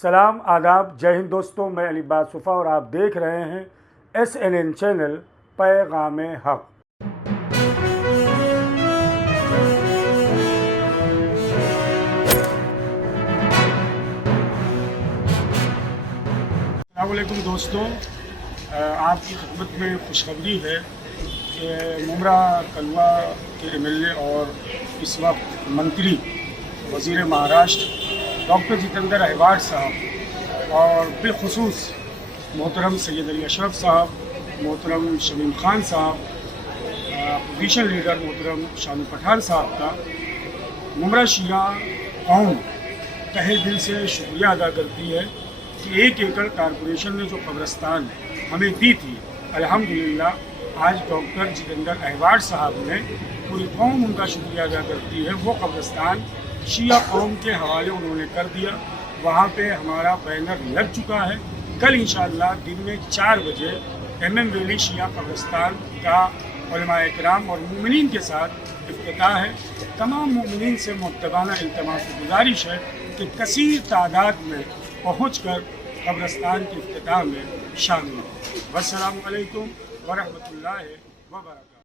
سلام آداب جے ہند دوستوں، میں علی صفا اور آپ دیکھ رہے ہیں SNN چینل پیغام حق۔ السلام علیکم دوستوں، آپ کی خدمت میں خوشخبری ہے کہ ممرا کلوا کے MLA اور اس وقت منتری وزیر مہاراشٹر ڈاکٹر جتیندر اہیواڑ صاحب اور بالخصوص محترم سید علی اشرف صاحب، محترم شمیم خان صاحب، اپوزیشن لیڈر محترم شانو پٹھان صاحب کا ممرا شیعہ قوم تہہ دل سے شکریہ ادا کرتی ہے کہ 1 ایکڑ کارپوریشن نے جو قبرستان ہمیں دی تھی، الحمدللہ آج ڈاکٹر جتیندر اہیواڑ صاحب نے پوری قوم ان کا شکریہ ادا کرتی ہے۔ وہ قبرستان شیعہ قوم کے حوالے انہوں نے کر دیا، وہاں پہ ہمارا بینر لگ چکا ہے۔ کل انشاءاللہ دن میں 4 بجے MM ویلی شیعہ قبرستان کا علماء اکرام اور مومنین کے ساتھ افتتاح ہے۔ تمام مومنین سے مؤدبانہ التماس و گزارش ہے کہ کثیر تعداد میں پہنچ کر قبرستان کے افتتاح میں شامل ہوں۔ والسلام علیکم ورحمۃ اللہ وبرکاتہ۔